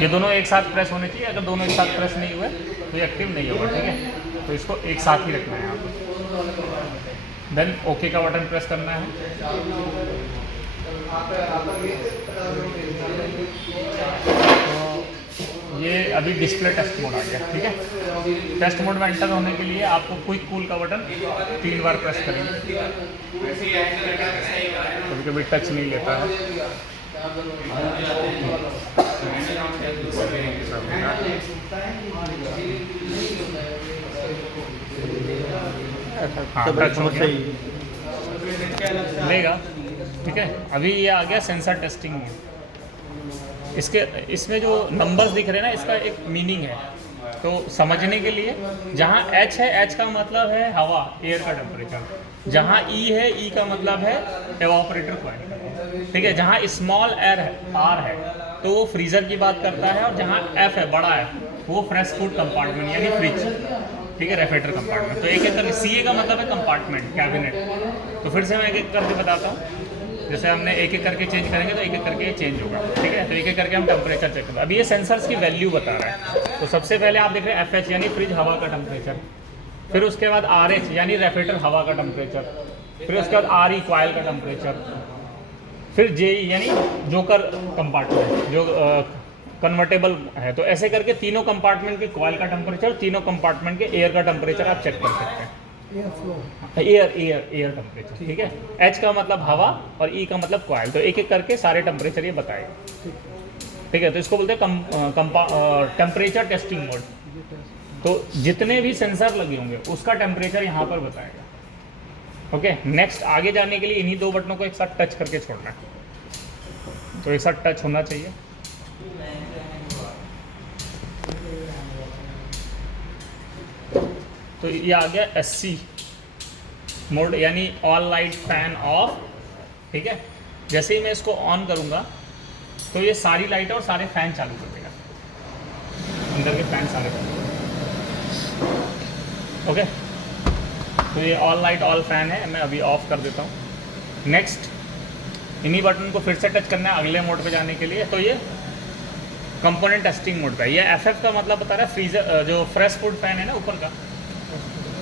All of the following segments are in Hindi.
ये दोनों एक साथ प्रेस होने चाहिए, अगर दोनों एक साथ प्रेस नहीं हुए तो ये एक्टिव नहीं होगा, ठीक है। तो इसको एक साथ ही रखना है यहाँ पर। देन ओके का बटन प्रेस करना है। तो ये अभी डिस्प्ले टेस्ट मोड आ गया, ठीक है। टेस्ट मोड में एंटर होने के लिए आपको क्विक कूल का बटन 3 बार प्रेस करेंगे। कभी कभी टच नहीं लेता है। हाँ, टच हो गया। लेगा, ठीक है। अभी ये आ गया सेंसर टेस्टिंग में। इसमें जो नंबर्स दिख रहे हैं ना, इसका एक मीनिंग है। तो समझने के लिए, जहाँ H है, H का मतलब है हवा, एयर का टेम्परेचर। जहाँ E है, E का मतलब है एवापोरेटर पॉइंट, ठीक है। जहाँ स्मॉल R है तो वो फ्रीज़र की बात करता है, और जहाँ F है, बड़ा है, वो फ्रेश फूड कंपार्टमेंट यानी फ्रिज, ठीक है, रेफ्रिजरेटर कंपार्टमेंट। तो एक एक करके CA का मतलब है कंपार्टमेंट, कैबिनेट। तो फिर से मैं एक एक करके बताता हूँ। जैसे हमने एक एक करके चेंज करेंगे तो एक एक करके चेंज होगा, ठीक है। तो एक एक करके हम टेम्परेचर चेक करेंगे। अभी ये सेंसर्स की वैल्यू बता रहा है। तो सबसे पहले आप देख रहे हैं FH यानी फ्रिज हवा का टेम्परेचर, फिर उसके बाद RH यानी रेफ्रिजरेटर हवा का टेम्परेचर, फिर उसके बाद RE कॉइल का टेम्परेचर, फिर JE यानी जोकर कंपार्टमेंट जो कन्वर्टेबल है। तो ऐसे करके तीनों कंपार्टमेंट के कॉइल का टेम्परेचर, तीनों कंपार्टमेंट के एयर का टेम्परेचर आप चेक कर सकते हैं। एयर टेम्परेचर, ठीक है। H का मतलब हवा और E का मतलब कॉइल। तो एक एक करके सारे टेम्परेचर ये बताएगा, ठीक है। तो इसको बोलते हैं टेम्परेचर टेस्टिंग मोड। तो जितने भी सेंसर लगे होंगे उसका टेम्परेचर यहाँ पर बताएगा, ओके। नेक्स्ट आगे जाने के लिए इन्हीं 2 बटनों को एक साथ टच करके छोड़ना है। तो एक साथ टच होना चाहिए। तो ये आ गया SC मोड यानी ऑल लाइट फैन ऑफ, ठीक है। जैसे ही मैं इसको ऑन करूँगा तो ये सारी लाइटें और सारे फैन चालू कर देगा, अंदर के फैन सारे, ओके। तो ये ऑल लाइट ऑल फैन है, मैं अभी ऑफ कर देता हूँ। नेक्स्ट इन्हीं बटन को फिर से टच करना है अगले मोड पे जाने के लिए। तो ये कंपोनेंट टेस्टिंग मोड का, ये FF का मतलब बता रहा है फ्रीजर जो फ्रेश फूड फैन है ना ऊपर का,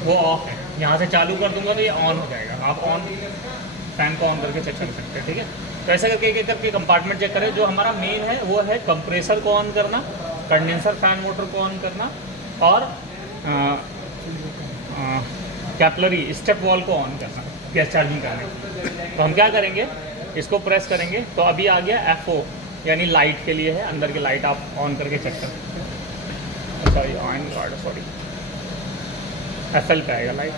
वो ऑफ है। यहाँ से चालू कर दूंगा तो ये ऑन हो जाएगा। आप ऑन फैन को ऑन करके चेक कर सकते हैं, ठीक है। तो ऐसे करके एक एक करके कंपार्टमेंट चेक करें। जो हमारा मेन है वो है कंप्रेसर को ऑन करना, कंडेंसर फैन मोटर को ऑन करना, और कैपलरी स्टेप वॉल को ऑन करना, गैस चार्जिंग करना। तो हम क्या करेंगे, इसको प्रेस करेंगे तो अभी आ गया FO यानी लाइट के लिए है, अंदर की लाइट आप ऑन करके चेक कर, sorry on card, sorry FL पे आएगा लाइट।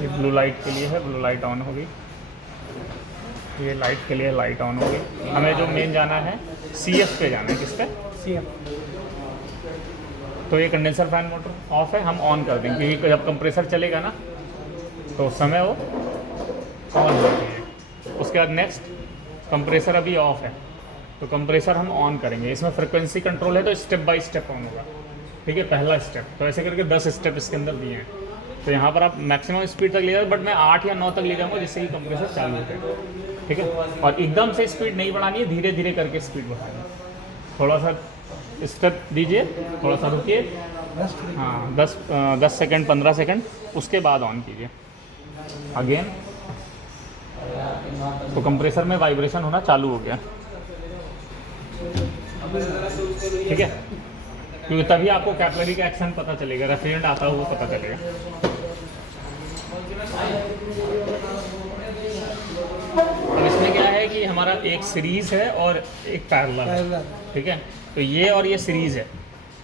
ये ब्लू लाइट के लिए है, ब्लू लाइट ऑन होगी। ये लाइट के लिए लाइट ऑन होगी। हमें जो मेन जाना है CF पे जाना है। किस पे? CF। तो ये कंडेंसर फैन मोटर ऑफ है, हम ऑन कर देंगे क्योंकि जब कंप्रेसर चलेगा ना तो उस समय वो ऑन होती है। उसके बाद नेक्स्ट कंप्रेसर अभी ऑफ है तो कंप्रेसर हम ऑन करेंगे। इसमें फ्रिक्वेंसी कंट्रोल है तो स्टेप बाय स्टेप ऑन होगा, ठीक है। पहला स्टेप, तो ऐसे करके 10 स्टेप इसके अंदर दिए हैं। तो यहाँ पर आप मैक्सिमम स्पीड तक ले जाओ, बट मैं 8 या 9 तक ले जाऊँगा जिससे कि कंप्रेसर चालू हो जाए, ठीक है। और एकदम से स्पीड नहीं बढ़ानी है, धीरे धीरे करके स्पीड बढ़ानी है। थोड़ा सा स्टेप दीजिए, थोड़ा सा रुकिए, हाँ 10 सेकेंड 15 सेकेंड, उसके बाद ऑन कीजिए अगेन। तो कंप्रेसर में वाइब्रेशन होना चालू हो गया, ठीक है। क्योंकि तभी आपको कैपलरी का एक्शन पता चलेगा, रेफ्रिजरेंट आता हुआ पता चलेगा। अब इसमें क्या है कि हमारा एक सीरीज़ है और एक पैरेलल है, ठीक है। तो ये और ये सीरीज़ है,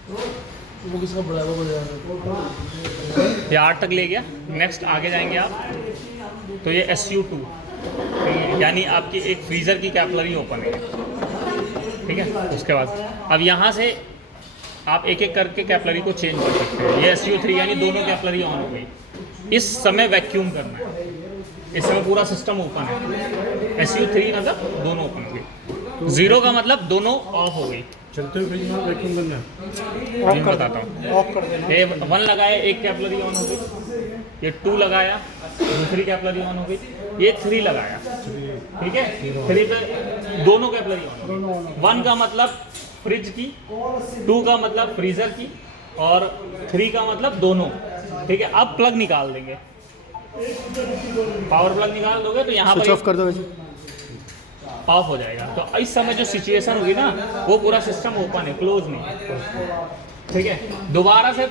वो किसका बढ़ावा हो जाएगा? ये 8 तक ले गया। नेक्स्ट आगे जाएंगे आप तो ये SU2 यानी आपकी एक फ्रीज़र की कैपलरी ओपन है, ठीक है। उसके बाद अब यहाँ से आप एक एक करके कैपलरी को चेंज कर सकते हैं। ये SU3 यानी दोनों कैपलरी ऑन हो गई। इस समय वैक्यूम करना है, इस समय पूरा सिस्टम ओपन है। SU3 मतलब दोनों ओपन हो गई, 0 का मतलब दोनों ऑफ हो गई। चलते हुए फ्रिज में वैक्यूम करना है, मैं बताता हूँ। ऑफ कर देना। ये 1 लगाए, एक कैपलरी ऑन हो गई, ये 2 लगाया, दूसरी कैपलरी ऑन हो गई, ये 3 लगाया, ठीक है, 3 पे दोनों कैपलरी ऑन हो गई। 1 का मतलब फ्रिज की, 2 का मतलब फ्रीजर की, और 3 का मतलब दोनों, ठीक है। अब प्लग निकाल देंगे, पावर प्लग निकाल दोगे तो यहाँ स्विच पर ऑफ कर दो वैसे। ऑफ हो जाएगा। तो इस समय जो सिचुएशन होगी ना, वो पूरा सिस्टम ओपन है, क्लोज नहीं है, ठीक है। दोबारा से